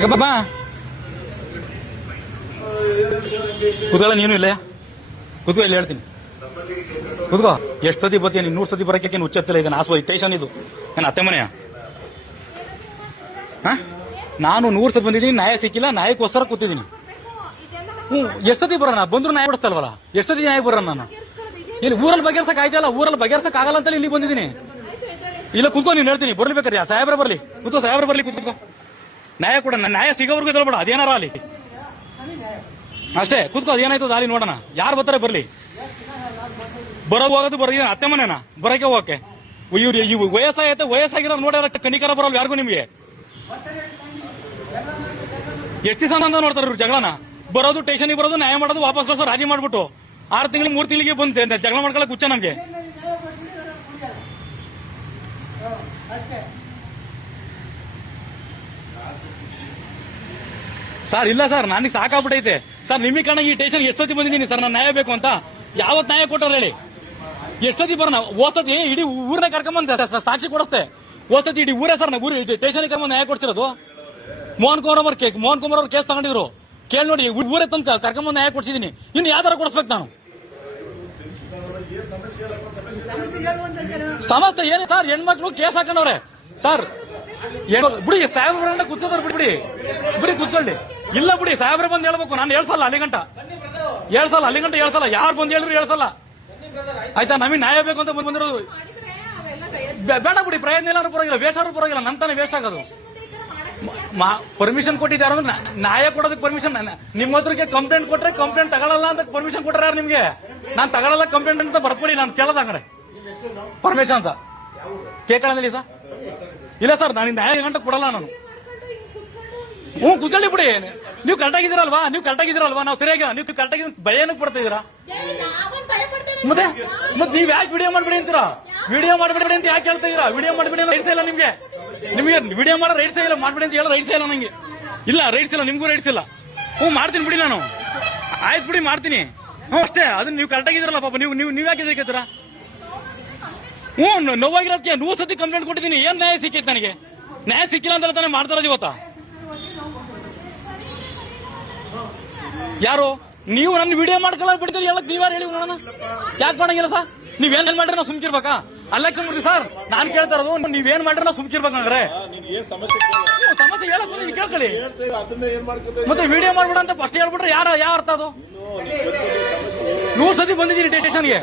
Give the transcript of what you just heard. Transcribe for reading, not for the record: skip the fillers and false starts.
ಯಾಕಪ್ಪ ಕೂತ್ಕೊಳ್ಳ ನೀನು ಇಲ್ಲ ಕೂತ್ಕೋ ಇಲ್ಲಿ ಹೇಳ್ತೀನಿ ಕೂತ್ಕೋ. ಎಷ್ಟು ಸತಿ ಬರ್ತೀನಿ? 100 ಸತಿ ಬರಕ್ಕೆ ಹುಚ್ಚತ್ತಿಲ್ಲ. ಈಗ ನಾಸ್ವ ಸ್ಟೇಷನ್ ಇದು ನನ್ನ ಅತ್ತೆ ಮನೆಯ. ನಾನು 100 ಸತಿ ಬಂದಿದ್ದೀನಿ, ನ್ಯಾಯ ಸಿಕ್ಕಿಲ್ಲ, ನ್ಯಾಯಕ್ಕೋಸ್ಕರ ಕೂತಿದ್ದೀನಿ. ಎಷ್ಟು ಸತಿ ಬರೋಣ? ಬಂದ್ರು ನ್ಯಾಯ ಕೊಡಿಸ್ತಲ್ವಲ್ಲ? ಎಷ್ಟು ಸತಿ ನ್ಯಾಯ ಬರೋಣ? ನಾನು ಇಲ್ಲಿ ಊರಲ್ಲಿ ಬಗೆಹರ್ಸಕ್ ಆಯ್ತಲ್ಲ, ಊರಲ್ಲಿ ಬಗೆಹರ್ಸಕ್ ಆಗಲ್ಲ ಅಂತ ಇಲ್ಲಿ ಬಂದಿದ್ದೀನಿ. ಇಲ್ಲ ಕೂತ್ಕೋ, ನೀನು ಹೇಳ್ತೀನಿ. ಬರ್ಲಿಬೇಕಾದ್ರೆ ಸಾಹೇಬ್ರ ಬರ್ಲಿ, ಕೂತ್ಕೋ, ಸಾಹೇಬ್ರ ಬರ್ಲಿ, ಕೂತ್ಕೋ. ನ್ಯಾಯ ಕೊಡ, ನ್ಯಾಯ ಸಿಗೋವರೆಗೂ ಹೇಳ್ಬೇಡ, ಅದೇನಾರ ಅಲ್ಲಿ ಅಷ್ಟೇ. ಕೂತ್ಕೋ, ಅದೇನಾಯ್ತದ ಅಲ್ಲಿ ನೋಡೋಣ. ಯಾರು ಬರ್ತಾರೆ ಬರ್ಲಿ. ಬರೋದು ಹೋಗೋದು ಬರೋದು ಅತ್ತೆ ಮನೆನಾ ಬರಕ್ಕೆ ಹೋಗಕ್ಕೆ? ಇವ್ರು ವಯಸ್ಸಾಗೈತೆ, ವಯಸ್ಸಾಗಿರೋದು ನೋಡ್ಯಾರ ಕನಿಕರ ಬರಲ್ಲ ಯಾರಿಗೂ ನಿಮ್ಗೆ. ಎಷ್ಟು ದಿವಸ ಅಂತ ನೋಡ್ತಾರೆ ಇವ್ರು ಜಗಳನ? ಬರೋದು ಸ್ಟೇಷನ್ಗೆ ಬರೋದು, ನ್ಯಾಯ ಮಾಡೋದು, ವಾಪಸ್ ಕಳ್ಸೋ, ರಾಜಿ ಮಾಡ್ಬಿಟ್ಟು 6 ತಿಂಗಳಿಗೆ 3 ತಿಂಗಳಿಗೆ ಬಂದು ಜಗಳ ಮಾಡ್ಕೊಳಕ್ ಹುಚ್ಚ ನಮ್ಗೆ. ಸರ್ ಇಲ್ಲ ಸರ್, ನನಗೆ ಸಾಕಾಗ್ಬಿಟ್ಟೈತೆ ಸರ್. ನಿಮಗೆ ಕಾರಣ ಈ ಸ್ಟೇಷನ್ ಎಷ್ಟೊತ್ತಿ ಬಂದಿದ್ದೀನಿ ಸರ್. ನಾನು ನ್ಯಾಯ ಬೇಕು ಅಂತ ಯಾವತ್ ನ್ಯಾಯ ಕೊಟ್ಟಾರ ಹೇಳಿ? ಎಷ್ಟೊತ್ತಿ ಬರೋಣ? ಓಸತಿ ಇಡೀ ಊರನ್ನ ಕರ್ಕೊಂಬಂದ ಸಾಕ್ಷಿ ಕೊಡಿಸ್ತೆ. ಓಸತಿ ಇಡೀ ಊರೇ ಸರ್, ಊರು ಸ್ಟೇಷನ್ ಕರ್ಕೊಂಡ್ ನ್ಯಾಯ ಕೊಡ್ತಿರೋದು. ಮೋಹನ್ ಕುಮಾರ್ ಅವ್ರ ಕೇಸ್ ತಗೊಂಡಿದ್ರು. ಕೇಳಿ ನೋಡಿ, ಊರೇ ತಂದು ಕರ್ಕೊಂಬಂದ್ ನ್ಯಾಯ ಕೊಡ್ಸಿದೀನಿ. ಇನ್ನು ಯಾವ್ದಾರ ಕೊಡಿಸ್ಬೇಕು ನಾನು? ಸಮಸ್ಯೆ ಏನೇ ಸರ್? ಹೆಣ್ಮಕ್ಳು ಕೇಸ್ ಹಾಕೊಂಡವ್ರೆ ಸರ್. ಬಿಡಿ ಸಾಹೇಬ್ರ ಕುತ್ಕೋತಾರ, ಬಿಡಿ ಕುತ್ಕೊಳ್ಳಿ. ಇಲ್ಲ ಬಿಡಿ, ಸಾಹೇಬ್ರ ಬಂದು ಹೇಳ್ಬೇಕು. ನಾನು ಹೇಳ್ಸಲ್ಲ ಅಲ್ಲಿ ಗಂಟ ಹೇಳ್ಸಲ್ಲ. ಯಾರು ಬಂದು ಹೇಳಿದ್ರು ಹೇಳ್ಸಲ್ಲ. ಆಯ್ತಾ? ನಮಗೆ ನ್ಯಾಯ ಬೇಕು ಅಂತ ಬಂದಿರೋದು. ಬೇಡ ಬಿಡಿ, ಪ್ರಯತ್ನ ಎಲ್ಲಾರು ಪರವಾಗಿಲ್ಲ, ವೇಸ್ಟ್ ಆದ್ರೂ ಪರವಾಗಿಲ್ಲ. ನಂತಾನೆ ವೇಸ್ಟ್ ಆಗೋದು. ಪರ್ಮಿಷನ್ ಕೊಟ್ಟಿದ್ದಾರೆ ಅಂದ್ರೆ ನ್ಯಾಯ ಕೊಡೋದಕ್ಕೆ ಪರ್ಮಿಷನ್. ನಿಮ್ಮ ಹತ್ರಕ್ಕೆ ಕಂಪ್ಲೇಂಟ್ ಕೊಟ್ರೆ ಕಂಪ್ಲೇಂಟ್ ತಗೊಳ್ಳಲ್ಲ ಅಂತ ಪರ್ಮಿಷನ್ ಕೊಟ್ಟಾರ ಯಾರು ನಿಮ್ಗೆ? ನಾನು ತಗೊಳ್ಳಲ್ಲ ಕಂಪ್ಲೇಂಟ್ ಅಂತ ಬರ್ಕೊಡಿ, ನಾನು ಕೇಳೋದ ಕಡೆ ಪರ್ಮಿಷನ್ ಅಂತ ಕೇಳ್ಕೊಳ್ಳಿ ಸರ್. ಇಲ್ಲ ಸರ್, ನಾನು ನ್ಯಾಯ ಗಂಟ ಕೊಡಲ್ಲ ನಾನು. ಕುತ್ಕೊಳ್ಳಿ ಬಿಡಿ. ನೀವು ಕರೆಕ್ಟಾಗಿದ್ದೀರಲ್ವಾ? ನಾವು ಸರಿಯಾಗಿ ನೀವು ಕರೆಕ್ಟಾಗಿ ಭಯನಕ್ಕೆ ಪಡ್ತಾ ಇದೀರಾ? ಮತ್ತೆ ನೀವ್ ಯಾಕೆ ವಿಡಿಯೋ ಮಾಡ್ಬೇಡಿ ಅಂತೀರಾ? ವಿಡಿಯೋ ಮಾಡ್ಬೇಡಿ ಅಂತ ಯಾಕೆ ಹೇಳ್ತಾ ಇದೀರಾ? ವಿಡಿಯೋ ಮಾಡ್ಬೇಡಿ ರೈಟ್ಸ್ ಇಲ್ಲ ನಿಮ್ಗೆ. ವಿಡಿಯೋ ಮಾಡೋ ರೈಟ್ಸ್ ಇಲ್ಲ, ಮಾಡ್ಬೇಡಿ ಅಂತ ಹೇಳೋ ರೈಟ್ಸ್ ಇಲ್ಲ ನಂಗೆ. ಇಲ್ಲ ರೈಟ್ಸ್ ಇಲ್ಲ, ನಿಮ್ಗೂ ರೈಟ್ಸ್ ಇಲ್ಲ. ಮಾಡ್ತೀನಿ ಬಿಡಿ ನಾನು. ಆಯ್ತು ಬಿಡಿ, ಮಾಡ್ತೀನಿ. ಅಷ್ಟೇ. ಅದನ್ನ ನೀವು ಕರೆಕ್ಟಾಗಿದ್ದೀರಲ್ಲ ಪಾಪ. ನೀವು ಯಾಕೆ ಇದಕ್ಕೆತ್ತೀರಾ? ನೋವಾಗಿರೋದಕ್ಕೆ 100 ಸತಿ ಕಂಪ್ಲೇಂಟ್ ಕೊಟ್ಟಿದ್ದೀನಿ. ಏನ್ ನ್ಯಾಯ ಸಿಕ್ಕೈತೆ ನನಗೆ? ನ್ಯಾಯ ಸಿಕ್ಕಿಲ್ಲ ಅಂತ ತಾನೇ ಮಾಡ್ತಾ ಇರೋದು ಇವತ್ತ. ಯಾರು ನೀವು ನನ್ನ ವಿಡಿಯೋ ಮಾಡ್ಕೊಳ್ಳ ಬಿಡ್ತೀರಿ? ಹೇಳಕ್ ನೀವ್ಯಾರು ಹೇಳಿ ನೋಡೋಣ? ಯಾಕೆ ಮಾಡಂಗಿಲ್ಲ ಸರ್? ನೀವೇನ್ ಮಾಡ್ರಿ ನಾವು ಸುಮ್ಕಿರ್ಬೇಕಾ? ಅಲ್ಲಕ್ಕೆ ಮುಡ್ರಿ ಸರ್, ನಾನ್ ಕೇಳ್ತಾ ಇರೋದು ನೀವೇನ್ ಮಾಡ್ರಿ ನಾವು ಸುಮ್ಕಿರ್ಬೇಕಂದ್ರೆ ಸಮಸ್ಯೆ ಹೇಳಕ್ ಕೇಳ್ಕೊಳ್ಳಿ. ಮತ್ತೆ ವಿಡಿಯೋ ಮಾಡ್ಬಿಡ ಅಂತ ಫಸ್ಟ್ ಹೇಳ್ಬಿಟ್ರೆ ಯಾವ ಅರ್ಥ ಅದು? 100 ಸತಿ ಬಂದಿದ್ದೀನಿ ಸ್ಟೇಷನ್ಗೆ.